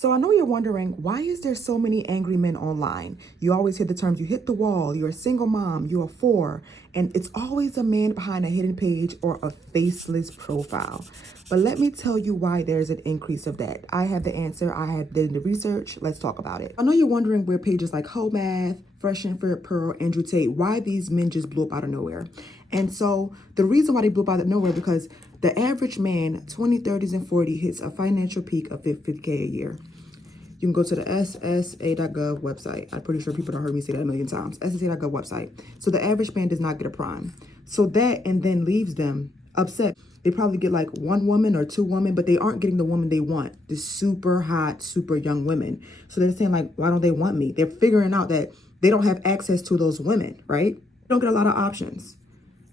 So I know you're wondering, why is there so many angry men online? You always hear the terms, you hit the wall, you're a single mom, you're a four, and it's always a man behind a hidden page or a faceless profile. But let me tell you why there's an increase of that. I have the answer. I have did the research. Let's talk about it. I know you're wondering where pages like Math, Fresh and Fit Pearl, Andrew Tate, why these men just blew up out of nowhere. And so the reason why they blew up out of nowhere, because the average man, 20, 30s, and 40 hits a financial peak of 50K a year. You can go to the SSA.gov website. I'm pretty sure people have heard me say that a million times. SSA.gov website. So the average man does not get a prime. So that and then leaves them upset. They probably get like one woman or two women, but they aren't getting the woman they want. The super hot, super young women. So they're saying like, why don't they want me? They're figuring out that they don't have access to those women, right? They don't get a lot of options.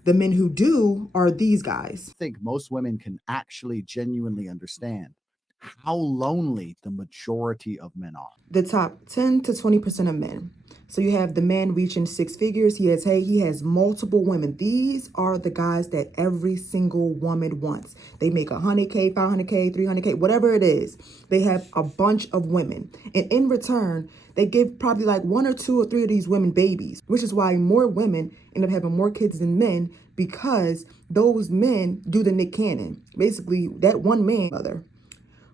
The men who do are these guys. I think most women can actually genuinely understand how lonely the majority of men are. The top 10 to 20% of men. So you have the man reaching six figures. He has multiple women. These are the guys that every single woman wants. They make 100K, 500K, 300K, whatever it is. They have a bunch of women. And in return, they give probably like one or two or three of these women babies, which is why more women end up having more kids than men, because those men do the Nick Cannon. Basically, that one man mother.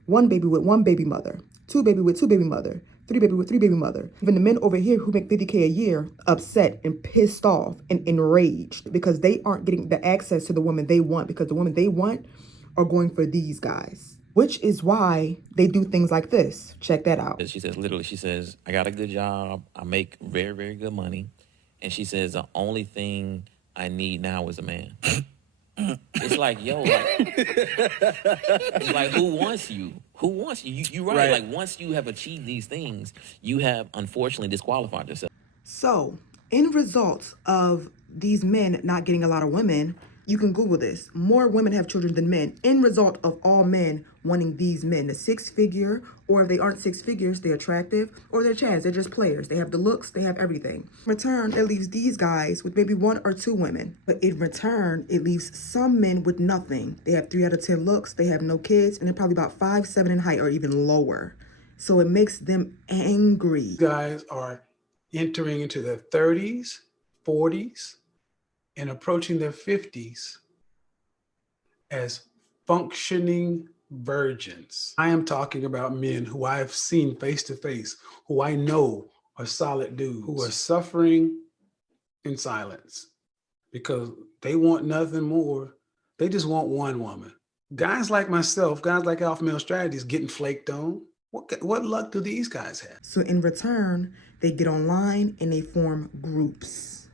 One baby with one baby mother, two baby with two baby mother, three baby with three baby mother. Even the men over here who make 50K a year upset and pissed off and enraged because they aren't getting the access to the woman they want, because the women they want are going for these guys, which is why they do things like this. Check that out. She says, literally, she says, I got a good job. I make very, very good money. And she says, the only thing I need now is a man. It's like, yo, like, it's like, who wants you? Who wants you? You're right. Like, once you have achieved these things, you have unfortunately disqualified yourself. So, in results of these men not getting a lot of women, you can Google this. More women have children than men. In result of all men wanting these men, the six figure, or if they aren't six figures, they're attractive, or they're chads, they're just players. They have the looks, they have everything. In return, it leaves these guys with maybe one or two women. But in return, it leaves some men with nothing. They have 3 out of 10 looks, they have no kids, and they're probably about 5'7" in height or even lower. So it makes them angry. Guys are entering into their 30s, 40s, and approaching their 50s as functioning virgins. I am talking about men who I have seen face to face, who I know are solid dudes, who are suffering in silence because they want nothing more. They just want one woman. Guys like myself, guys like Alpha Male Strategies getting flaked on. What luck do these guys have? So in return, they get online and they form groups.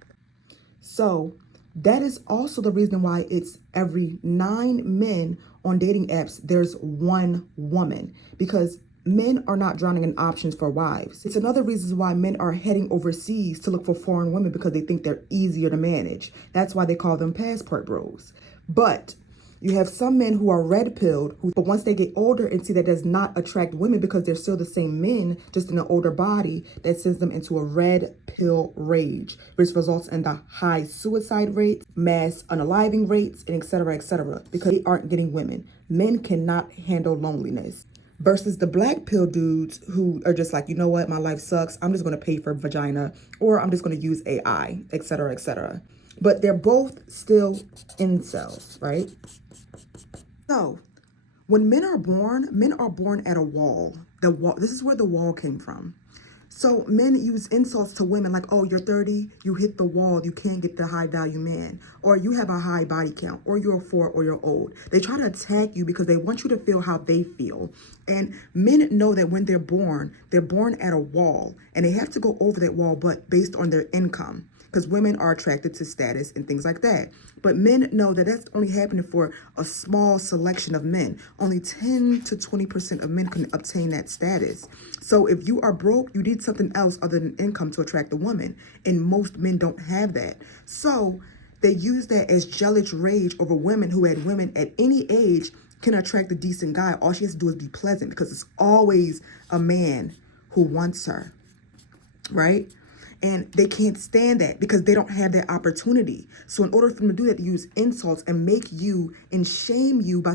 So that is also the reason why it's every 9 men on dating apps, there's one woman, because men are not drowning in options for wives. It's another reason why men are heading overseas to look for foreign women, because they think they're easier to manage. That's why they call them passport bros. But you have some men who are red-pilled, but once they get older and see that does not attract women because they're still the same men, just in an older body, that sends them into a red pill rage, which results in the high suicide rates, mass unaliving rates, and et cetera, because they aren't getting women. Men cannot handle loneliness. Versus the black pill dudes who are just like, you know what, my life sucks, I'm just going to pay for vagina, or I'm just going to use AI, et cetera, et cetera. But they're both still incels, right? So, when men are born at a wall. This is where the wall came from. So men use insults to women like, oh, you're 30, you hit the wall, you can't get the high value man, or you have a high body count, or you're a 4, or you're old. They try to attack you because they want you to feel how they feel. And men know that when they're born at a wall, and they have to go over that wall, but based on their income, because women are attracted to status and things like that. But men know that that's only happening for a small selection of men. Only 10 to 20% of men can obtain that status. So if you are broke, you need something else other than income to attract a woman. And most men don't have that. So they use that as jealous rage over women who had women at any age can attract a decent guy. All she has to do is be pleasant, because it's always a man who wants her, right? And they can't stand that because they don't have that opportunity. So in order for them to do that, they use insults and make you and shame you by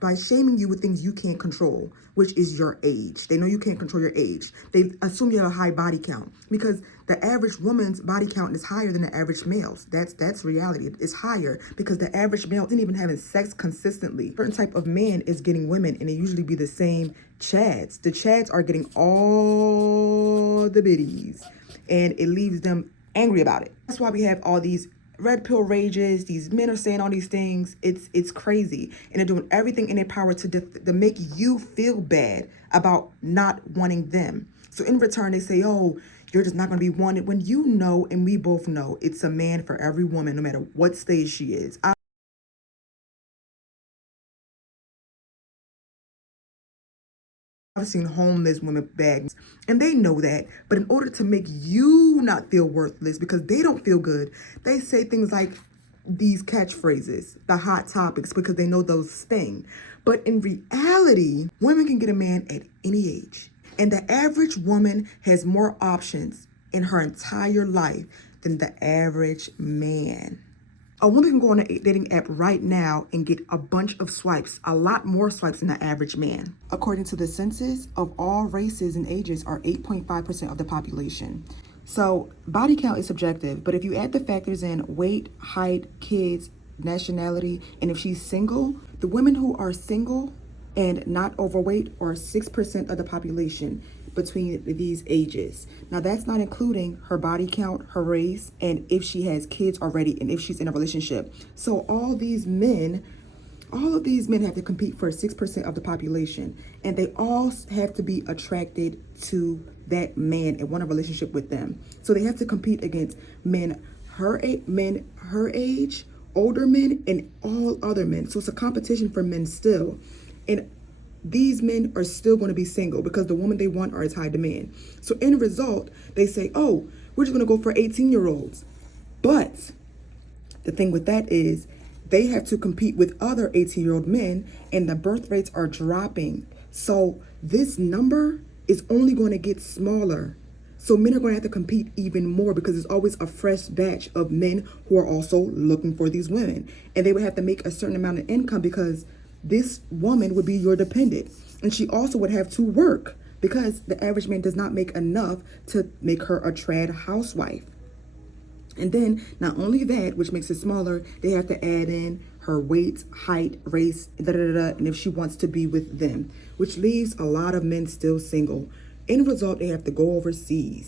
by shaming you with things you can't control, which is your age. They know you can't control your age. They assume you have a high body count because the average woman's body count is higher than the average male's. That's reality. It's higher because the average male isn't even having sex consistently. A certain type of man is getting women, and they usually be the same chads. The chads are getting all the biddies, and it leaves them angry about it. That's why we have all these red pill rages. These men are saying all these things. It's crazy, and they're doing everything in their power to make you feel bad about not wanting them. So in return, they say, "Oh, you're just not going to be wanted." When you know, and we both know, it's a man for every woman, no matter what stage she is. I've seen homeless women beg, and they know that. But in order to make you not feel worthless because they don't feel good, they say things like these catchphrases, the hot topics, because they know those sting. But in reality, women can get a man at any age. And the average woman has more options in her entire life than the average man. A woman can go on a dating app right now and get a bunch of swipes, a lot more swipes than the average man. According to the census, of all races and ages are 8.5% of the population. So body count is subjective, but if you add the factors in weight, height, kids, nationality, and if she's single, the women who are single and not overweight are 6% of the population between these ages. Now that's not including her body count, her race, and if she has kids already, and if she's in a relationship. So all of these men have to compete for 6% of the population, and they all have to be attracted to that man and want a relationship with them. So they have to compete against men her age, older men, and all other men. So it's a competition for men still. And these men are still going to be single because the woman they want are as high demand. So in result, they say, "Oh, we're just going to go for 18-year-olds. But the thing with that is they have to compete with other 18-year-old men, and the birth rates are dropping. So this number is only going to get smaller. So men are going to have to compete even more because there's always a fresh batch of men who are also looking for these women. And they would have to make a certain amount of income because this woman would be your dependent. And she also would have to work because the average man does not make enough to make her a trad housewife. And then not only that, which makes it smaller, they have to add in her weight, height, race, and if she wants to be with them, which leaves a lot of men still single. In result, they have to go overseas.